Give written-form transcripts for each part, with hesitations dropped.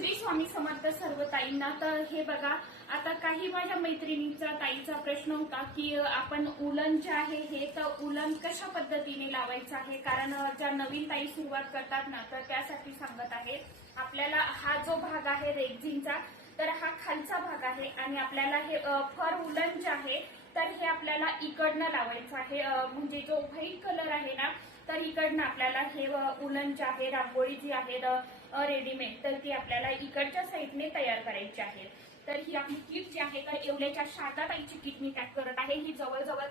श्री स्वामी समर्थ सर्व ताईंना. तर हे बघा, आता काही माझ्या मैत्रिणींचा ताईचा प्रश्न होता की आपण उलन जे आहे हे तर उलन कशा पद्धतीने लावायचं आहे, कारण ज्या नवीन ताई सुरुवात करतात ना तर त्यासाठी सांगत आहे. आपल्याला हा जो भाग आहे रेक्झिनचा, तर हा खालचा भाग आहे आणि आपल्याला हे फर उलन जे आहे तर हे आपल्याला इकडनं लावायचं आहे. म्हणजे जो व्हाईट कलर आहे ना तर इकडनं आपल्याला हे उलन जे आहे, रांगोळी जी आहे रेडीमेड, तर ती आपल्याला इकडच्या साईडने तयार करायची आहे. तर ही आपली किट जी आहे तर एवढ्याच्या 7 ताईची किट मी पॅक करत आहे. ही जवळजवळ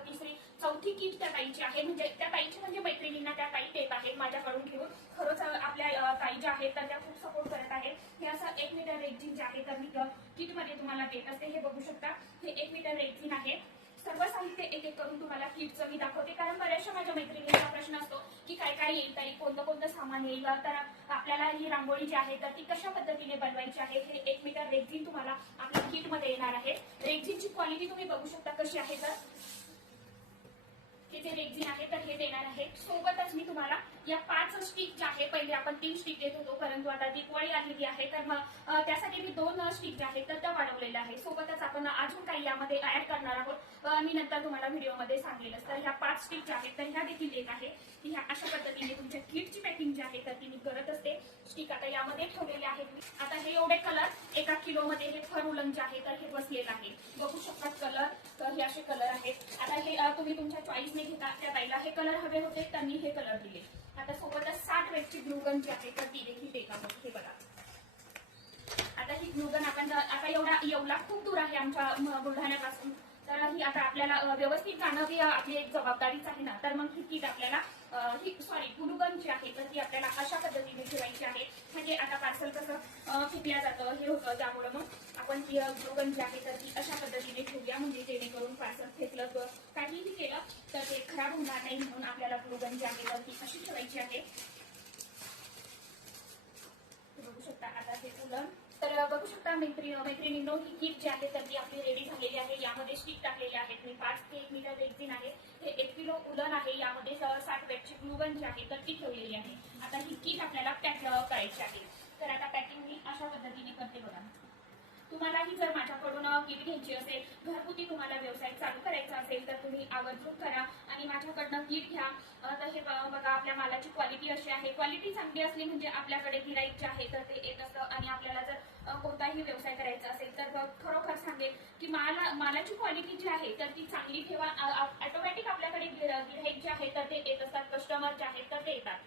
चौथी किट त्या ताईची आहे. म्हणजे त्या ताईची म्हणजे मैत्रिणींना त्या ताई देत आहेत माझ्याकडून घेऊन. खरंच आपल्या ताई ज्या आहेत तर त्या खूप सपोर्ट करत आहेत. हे असं 1 मीटर रेक्झिन जे आहे तर मी किटमध्ये तुम्हाला देत असते. हे बघू शकता, हे 1 मीटर रेक्झिन आहे. सर्व साहित्य एक एक करून तुम्हाला किटचं मी दाखवते, कारण बऱ्याचशा माझ्या मैत्रिणींचा प्रश्न असतो की काय काय येईल ताई, कोणतं कोणतं सामान येईल. तर आपल्याला ही रांगोळी जी आहे तर ती कशा पद्धतीने बनवायची आहे. हे 1 मीटर रेक्झिन तुम्हाला आपल्या किटमध्ये येणार आहे. रेक्झिनची क्वालिटी तुम्ही बघू शकता कशी आहे. तर हे जे रेक्झिन आहे तर हे देणार आहे. सोबतच मी तुम्हाला या 5 स्टिक ज्या आहे, पहिले आपण 3 स्टिक देत होतो, परंतु आता दिवाळी आलेली आहे तर मग त्यासाठी मी 2 स्टिक ज्या आहेत तर त्या वाढवलेल्या आहे. सोबतच आपण अजून काही यामध्ये ऍड करणार आहोत. मी नंतर तुम्हाला व्हिडिओमध्ये सांगेलच. तर ह्या 5 स्टिक ज्या आहेत तर ह्या देखील येत आहे. की ह्या अशा पद्धतीने तुमच्या किटची पॅकिंग जी आहे तर ती मी करत असते. स्टिक आता यामध्ये ठेवलेले आहेत मी. आता हे एवढे कलर 1 किलोमध्ये हे फर उलन जे आहे तर हे बसलेलं आहे. बघू शकता कलर, तर हे असे कलर आहेत. आता हे तुम्ही तुमच्या चॉईसने घेता. त्या ताईला हे कलर हवे होते तर मी हे कलर दिले. आता सोबतच 60 वेटची ग्लूगन जी आहे तर ती देखील देत आहोत. हे बघा, आता ही ग्लूगन आपण आता एवढा खूप दूर आहे आमच्या बुलढाण्यापासून, तर ही आता आपल्याला व्यवस्थित जाणं ही आपली एक जबाबदारीच आहे ना. तर मग ही किट आपल्याला ग्लूगन जी आहे तर ती आपल्याला अशा पद्धतीने ठेवायची आहे. म्हणजे आता पार्सल कसं फेकल्या जातं हे होतं, त्यामुळे मग आपण ती ग्लूगन जी आहे तर ती अशा पद्धतीने ठेवूया, म्हणजे जेणेकरून पार्सल फेकलं काहीही केलं तर ते खराब होणार नाही. म्हणून आपल्याला ग्लूगन जी आहे तर ती अशी ठेवायची आहे. बघू शकता आता हे उलन, तर बघू शकता मैत्रिणींनो, ही किट जी आहे तर ती आपली रेडी झालेली आहे. यामध्ये स्टिक टाकलेले आहेत मी. 5 ते 1 मीटर रेक्झिन आहे. हे 1 किलो उलन आहे. यामध्ये 60 वेटची ग्लूगन जी आहे तर ती ठेवलेली आहे. आता ही किट आपल्याला पॅक करायची आहे. तर आता पॅकिंग मी अशा पद्धतीने करते. बघा, तुम्हालाही जर माझ्याकडून किट घ्यायची असेल, घरगुती तुम्हाला व्यवसाय चालू करायचा असेल तर तुम्ही आवर्जून करा आणि माझ्याकडनं किट घ्या. तर हे बघा, आपल्या मालाची क्वालिटी अशी आहे. क्वालिटी चांगली असली म्हणजे आपल्याकडे गिराईक जे आहे तर ते येत असतं. आणि आपल्याला जर कोणताही व्यवसाय करायचा असेल तर खरोखर सांगेल की मालाची क्वालिटी जी आहे तर ती चांगली ठेवा. ऑटोमॅटिक आपल्याकडे गिराईक जे आहे तर ते येत असतात, कस्टमर जे आहेत तर ते येतात.